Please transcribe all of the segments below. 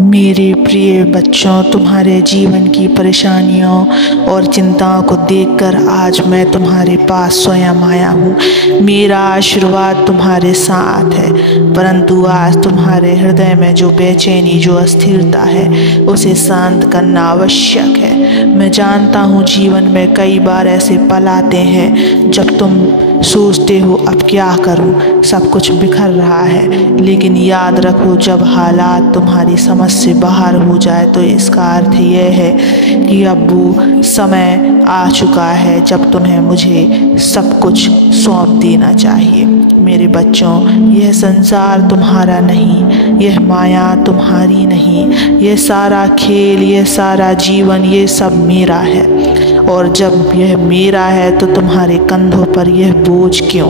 मेरे प्रिय बच्चों, तुम्हारे जीवन की परेशानियों और चिंताओं को देखकर आज मैं तुम्हारे पास स्वयं आया हूँ। मेरा आशीर्वाद तुम्हारे साथ है, परंतु आज तुम्हारे हृदय में जो बेचैनी, जो अस्थिरता है, उसे शांत करना आवश्यक है। मैं जानता हूँ जीवन में कई बार ऐसे पल आते हैं जब तुम सोचते हो अब क्या करूं, सब कुछ बिखर रहा है। लेकिन याद रखो, जब हालात तुम्हारी समझ से बाहर हो जाए तो इसका अर्थ यह है कि अब वो समय आ चुका है जब तुम्हें मुझे सब कुछ सौंप देना चाहिए। मेरे बच्चों, यह संसार तुम्हारा नहीं, यह माया तुम्हारी नहीं, यह सारा खेल, यह सारा जीवन, ये सब मेरा है। और जब यह मेरा है तो तुम्हारे कंधों पर यह बोझ क्यों?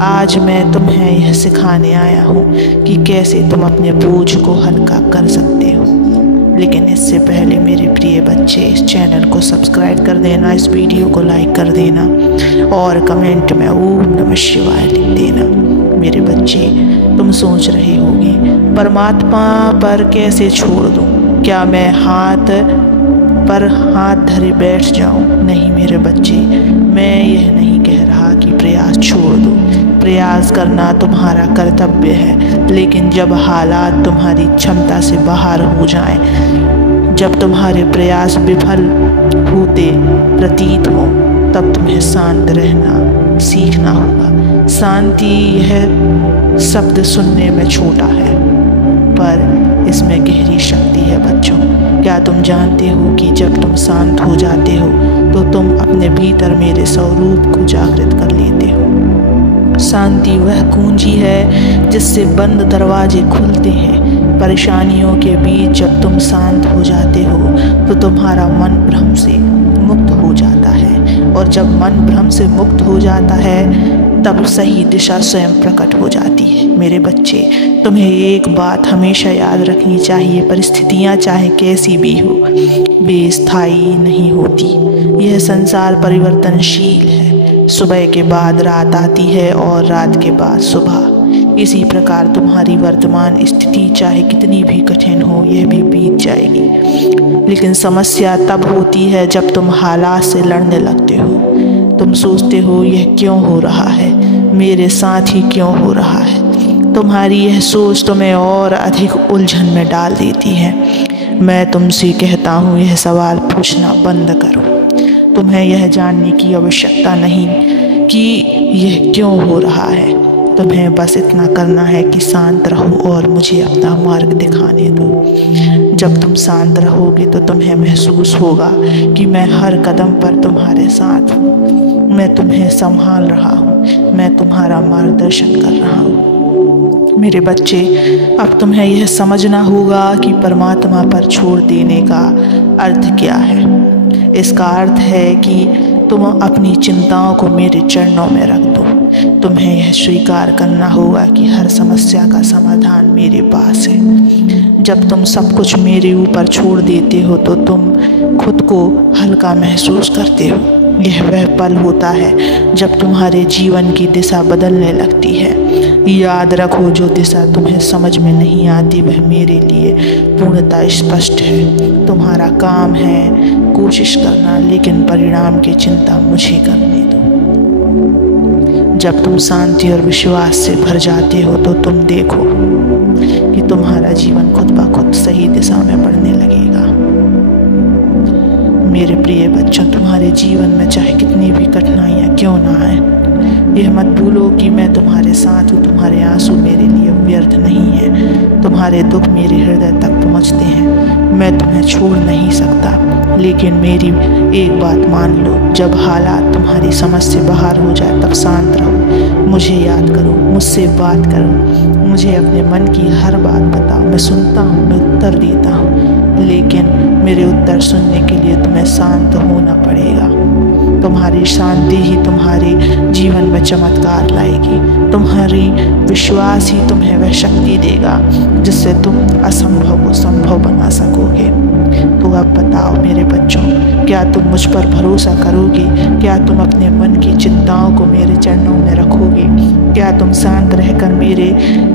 आज मैं तुम्हें यह सिखाने आया हूँ कि कैसे तुम अपने बोझ को हल्का कर सकते हो। लेकिन इससे पहले मेरे प्रिय बच्चे, इस चैनल को सब्सक्राइब कर देना, इस वीडियो को लाइक कर देना और कमेंट में ओम नमः शिवाय लिख देना। मेरे बच्चे, तुम सोच रहे होगे परमात्मा पर कैसे छोड़ दूँ? क्या मैं हाथ पर हाथ धरे बैठ जाऊं? नहीं मेरे बच्चे, मैं यह नहीं कह रहा कि प्रयास छोड़ दो। प्रयास करना तुम्हारा कर्तव्य है, लेकिन जब हालात तुम्हारी क्षमता से बाहर हो जाएं, जब तुम्हारे प्रयास विफल होते प्रतीत हो, तब तुम्हें शांत रहना सीखना होगा। शांति, यह शब्द सुनने में छोटा है पर इसमें गहरी शक्ति है बच्चों। क्या तुम जानते हो कि जब तुम शांत हो जाते हो तो तुम अपने भीतर मेरे स्वरूप को जागृत कर लेते हो। शांति वह कुंजी है जिससे बंद दरवाजे खुलते हैं। परेशानियों के बीच जब तुम शांत हो जाते हो तो तुम्हारा मन भ्रम से मुक्त हो जाता है, और जब मन भ्रम से मुक्त हो जाता है तब सही दिशा स्वयं प्रकट हो जाती है। मेरे बच्चे, तुम्हें एक बात हमेशा याद रखनी चाहिए, परिस्थितियाँ चाहे कैसी भी हो, वे स्थायी नहीं होती। यह संसार परिवर्तनशील है। सुबह के बाद रात आती है और रात के बाद सुबह। इसी प्रकार तुम्हारी वर्तमान स्थिति चाहे कितनी भी कठिन हो, यह भी बीत जाएगी। लेकिन समस्या तब होती है जब तुम हालात से लड़ने लगते हो। तुम सोचते हो यह क्यों हो रहा है, मेरे साथ ही क्यों हो रहा है। तुम्हारी यह सोच तुम्हें और अधिक उलझन में डाल देती है। मैं तुमसे कहता हूँ, यह सवाल पूछना बंद करो। तुम्हें यह जानने की आवश्यकता नहीं कि यह क्यों हो रहा है। तुम्हें बस इतना करना है कि शांत रहो और मुझे अपना मार्ग दिखाने दो। जब तुम शांत रहोगे तो तुम्हें महसूस होगा कि मैं हर कदम पर तुम्हारे साथ हूँ। मैं तुम्हें संभाल रहा हूँ, मैं तुम्हारा मार्गदर्शन कर रहा हूँ। मेरे बच्चे, अब तुम्हें यह समझना होगा कि परमात्मा पर छोड़ देने का अर्थ क्या है। इसका अर्थ है कि तुम अपनी चिंताओं को मेरे चरणों में रख दो। तुम्हें यह स्वीकार करना होगा कि हर समस्या का समाधान मेरे पास है। जब तुम सब कुछ मेरे ऊपर छोड़ देते हो तो तुम खुद को हल्का महसूस करते हो। यह वह पल होता है जब तुम्हारे जीवन की दिशा बदलने लगती है। याद रखो, जो दिशा तुम्हें समझ में नहीं आती वह मेरे लिए पूर्णतः स्पष्ट है। तुम्हारा काम है कोशिश करना, लेकिन परिणाम की चिंता मुझे करने दो। जब तुम शांति और विश्वास से भर जाते हो तो तुम देखो कि तुम्हारा जीवन खुद ब खुद सही दिशा में बढ़ने लगेगा। मेरे प्रिय बच्चों, तुम्हारे जीवन में चाहे कितनी भी कठिनाइयाँ क्यों ना आए, यह मत भूलो कि मैं तुम्हारे साथ हूँ। तुम्हारे आंसू मेरे लिए व्यर्थ नहीं है। तुम्हारे दुख मेरे हृदय तक पहुँचते हैं। मैं तुम्हें छोड़ नहीं सकता, लेकिन मेरी एक बात मान लो, जब हालात तुम्हारी समझ से बाहर हो जाए तब शांत रहो। मुझे याद करो, मुझसे बात करो, मुझे अपने मन की हर बात बताओ। मैं सुनता हूँ, मैं उत्तर देता हूँ, लेकिन मेरे उत्तर सुनने के लिए तुम्हें शांत होना पड़ेगा। तुम्हारी शांति ही तुम्हारे जीवन में चमत्कार लाएगी। तुम्हारी विश्वास ही तुम्हें वह शक्ति देगा जिससे तुम असंभव को संभव बना सकोगे। तो अब बताओ मेरे बच्चों, क्या तुम मुझ पर भरोसा करोगे? क्या तुम अपने मन की चिंताओं को मेरे चरणों में रखोगे? क्या तुम शांत रहकर मेरे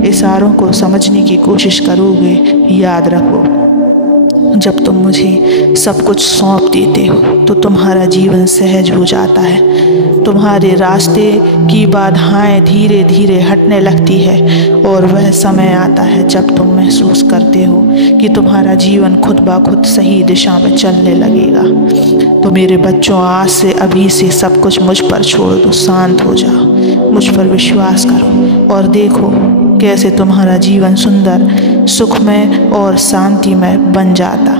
इशारों को समझने की कोशिश करोगे? याद रखो, जब तुम मुझे सब कुछ सौंप देते हो तो तुम्हारा जीवन सहज हो जाता है। तुम्हारे रास्ते की बाधाएं धीरे धीरे हटने लगती है और वह समय आता है जब तुम महसूस करते हो कि तुम्हारा जीवन खुद ब खुद सही दिशा में चलने लगेगा। तो मेरे बच्चों, आज से अभी से सब कुछ मुझ पर छोड़ दो, शांत हो जाओ, मुझ पर विश्वास करो और देखो कैसे तुम्हारा जीवन सुंदर, सुखमय और शांतिमय बन जाता।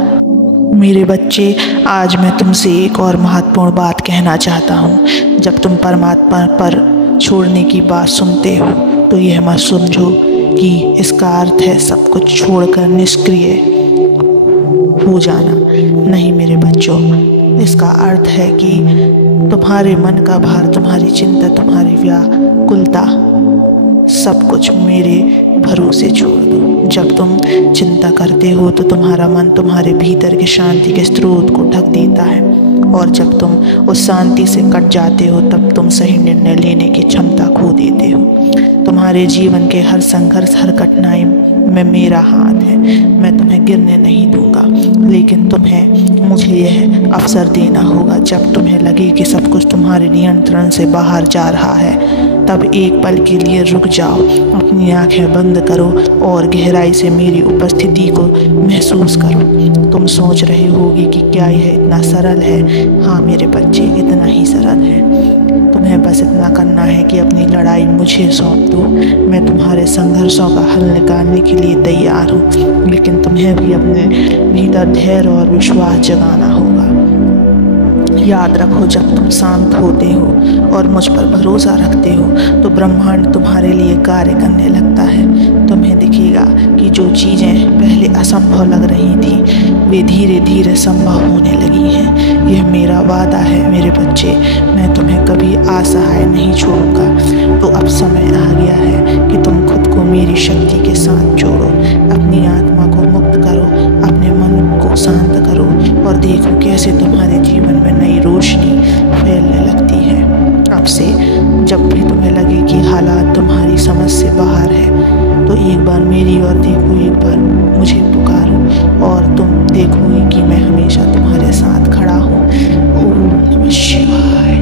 मेरे बच्चे, आज मैं तुमसे एक और महत्वपूर्ण बात कहना चाहता हूँ। जब तुम परमात्मा पर छोड़ने की बात सुनते हो तो यह मत समझो कि इसका अर्थ है सब कुछ छोड़कर निष्क्रिय हो जाना। नहीं मेरे बच्चों, इसका अर्थ है कि तुम्हारे मन का भार, तुम्हारी चिंता, तुम्हारी व्याकुलता सब कुछ मेरे भरोसे छोड़ दो। जब तुम चिंता करते हो तो तुम्हारा मन तुम्हारे भीतर के शांति के स्रोत को ढक देता है और जब तुम उस शांति से कट जाते हो तब तुम सही निर्णय लेने की क्षमता खो देते हो। तुम्हारे जीवन के हर संघर्ष, हर कठिनाई में मेरा हाथ है। मैं तुम्हें गिरने नहीं दूंगा, लेकिन तुम्हें मुझे यह अवसर देना होगा। जब तुम्हें लगे कि सब कुछ तुम्हारे नियंत्रण से बाहर जा रहा है तब एक पल के लिए रुक जाओ, अपनी आंखें बंद करो और गहराई से मेरी उपस्थिति को महसूस करो। तुम सोच रहे होगे कि क्या यह इतना सरल है? हाँ मेरे बच्चे, इतना ही सरल है। तुम्हें बस इतना करना है कि अपनी लड़ाई मुझे सौंप दो। मैं तुम्हारे संघर्षों का हल निकालने के लिए तैयार हूँ, लेकिन तुम्हें भी अपने भीतर धैर्य और विश्वास जगाना होगा। याद रखो, जब तुम शांत होते हो और मुझ पर भरोसा रखते हो तो ब्रह्मांड तुम्हारे लिए कार्य करने लगता है। तुम्हें दिखेगा कि जो चीज़ें पहले असंभव लग रही थी वे धीरे धीरे संभव होने लगी हैं। यह मेरा वादा है मेरे बच्चे, मैं तुम्हें कभी असहाय नहीं छोड़ूंगा। तो अब समय आ गया है कि तुम खुद को मेरी शक्ति के साथ जोड़ो, अपनी आत्मा को मुक्त करो, अपने मन को शांत करो और देखो कैसे तुम्हारे जीवन में नई रोशनी फैलने लगती है। अब से जब भी तुम्हें लगे कि हालात तुम्हारी समझ से बाहर है तो एक बार मेरी ओर देखो, एक बार मुझे पुकारो और तुम देखोगे कि मैं हमेशा तुम्हारे साथ खड़ा हूँ। ओम नमः शिवाय।